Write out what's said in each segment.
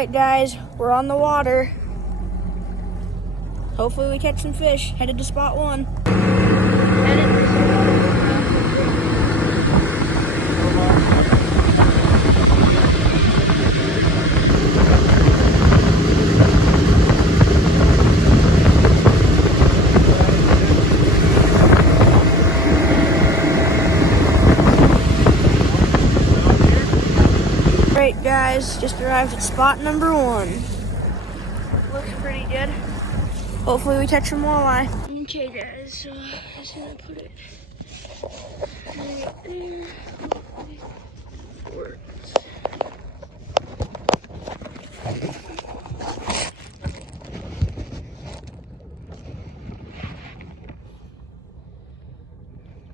Alright guys, we're on the water. Hopefully we catch some fish. Headed to spot one. Alright guys, just arrived at spot number one. Looks pretty good. Hopefully we catch some walleye. Okay guys, so I'm just gonna put it right there. Works.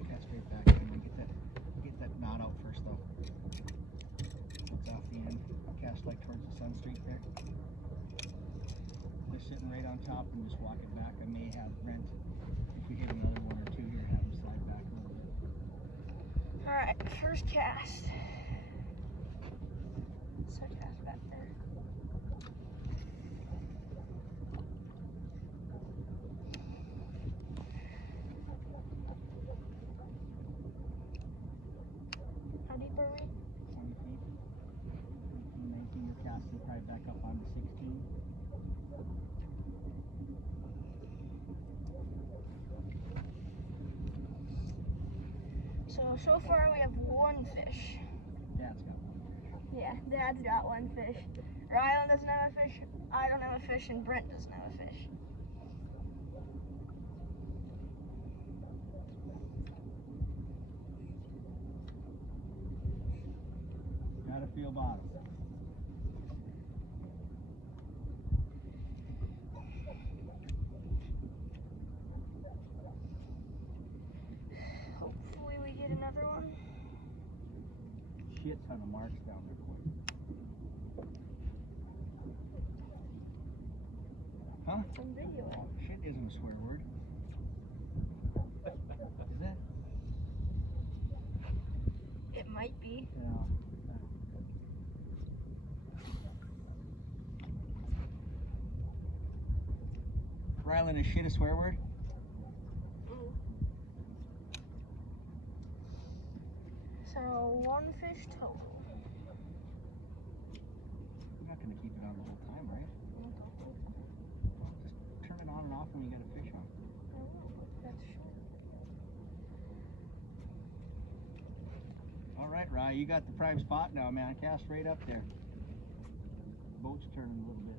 Cast right back in. Get that knot out first though. It's off the end. Cast like towards the Sun Street there. Just sitting right on top and just walk it back. I may have Brent, if we hit another one or two here, have him slide back a little bit. Alright, first cast. So cast back there. How deep are we? 20 feet. 18, 19, you're casting probably back up onto 16. So far we have one fish. Dad's got one fish. Yeah, Dad's got one fish. Rylan doesn't have a fish, I don't have a fish, and Brent doesn't have a fish. Gotta feel bottom. Hopefully we get another one. Shit ton of marks down there, boy. Huh? Some video. Oh, shit isn't a swear word. Is it? It might be. Yeah. Rylan, is shit a swear word? So one fish total. You're not gonna keep it on the whole time, right? Just turn it on and off when you got a fish on. That's short. All right, Rye, you got the prime spot now, man. Cast right up there. Boat's turning a little bit.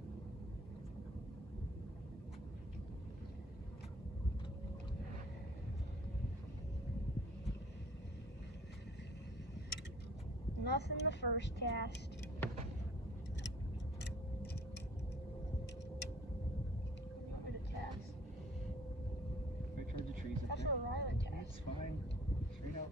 Nothing the first cast. What did it cast? Right towards the trees up That's there. what Rylan cast. It's fine. Straight out.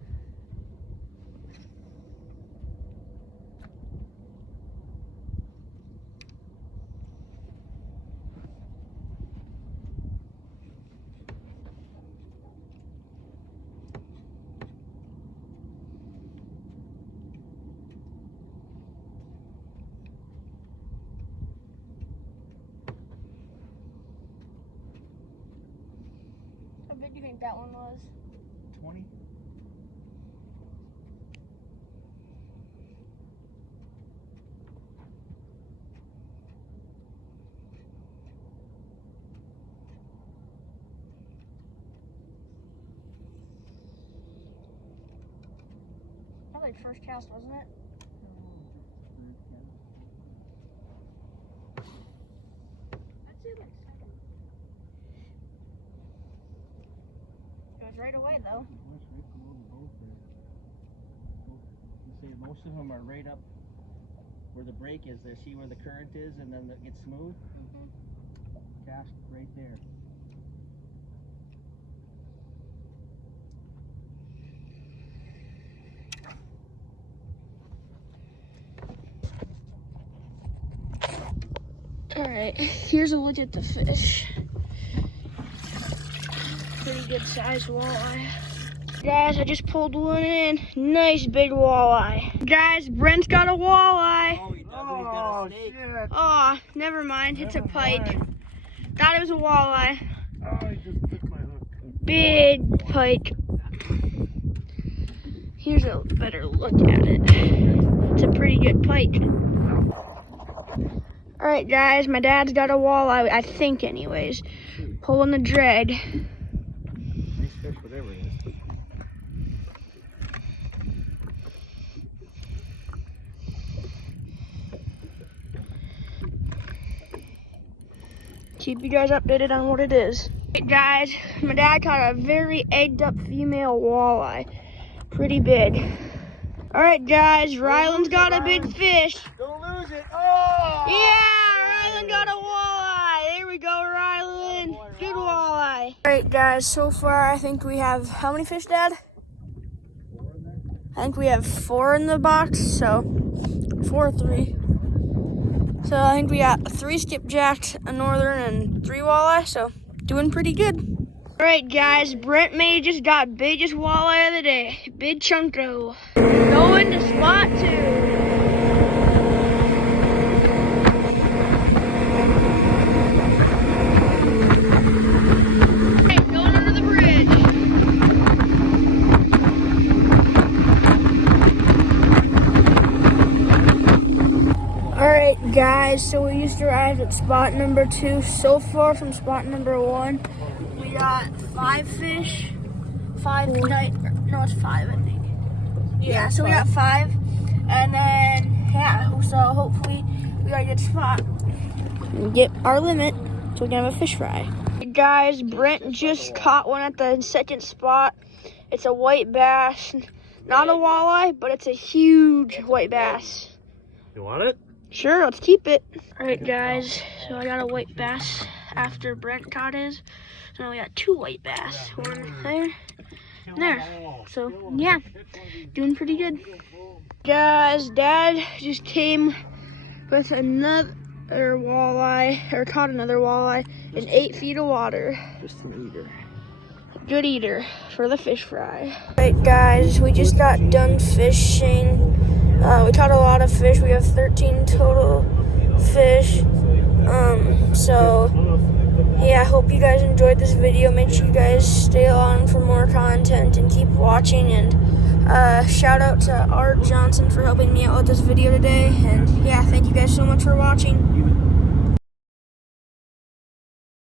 How big do you think that one was? 20. Probably first cast, wasn't it? I'd say like second. It was right away though. It was right below the boat there. You say most of them are right up where the break is there. See where the current is and then it gets smooth? Cast right there. Alright, here's a look at the fish. Pretty good sized walleye. Guys, I just pulled one in. Nice big walleye. Guys, Brent's got a walleye. Oh, he does. he's got a snake. Shit. Oh, never mind. It's a Never pike. mind. Thought it was a walleye. Oh, he just took my hook. Big pike. Here's a better look at it. It's a pretty good pike. Alright guys, my dad's got a walleye, I think anyways. Pulling the drag. Nice fish, whatever it is. Keep you guys updated on what it is. Hey guys, my dad caught a very egged up female walleye. Pretty big. Alright guys, Ryland's got a big fish. Don't lose it. Oh! Yeah, Ryland got a walleye. There we go, Ryland. Good walleye. Alright guys, so far I think we have, how many fish, Dad? I think we have 4 in the box, so 4 or 3. So I think we got 3 skipjacks, a northern, and 3 walleye, so doing pretty good. Alright guys, Brent May just got biggest walleye of the day. Big chunko. Going to spot 2. Hey, going under the bridge. Alright guys, so we just arrived at spot number 2. So far from spot number 1, we got 5 fish. 5 night, no, it's 5 I think. Yeah, so we got 5. And then, yeah, so hopefully we got a good spot. Get our limit so we can have a fish fry. Hey guys, Brent just caught one at the second spot. It's a white bass. Not a walleye, but it's a huge white bass. You want it? Sure, let's keep it. Alright guys, so I got a white bass after Brent caught his. So now we got 2 white bass. One there, and there. So yeah, doing pretty good. Guys, Dad just came with another walleye, or caught another walleye in 8 feet of water. Just an eater. Good eater for the fish fry. Alright guys, we just got done fishing. We caught a lot of fish. We have 13 total fish. So yeah, I hope you guys enjoyed this video. Make sure you guys stay on for more content and keep watching. And shout out to Art Johnson for helping me out with this video today. And yeah, thank you guys so much for watching.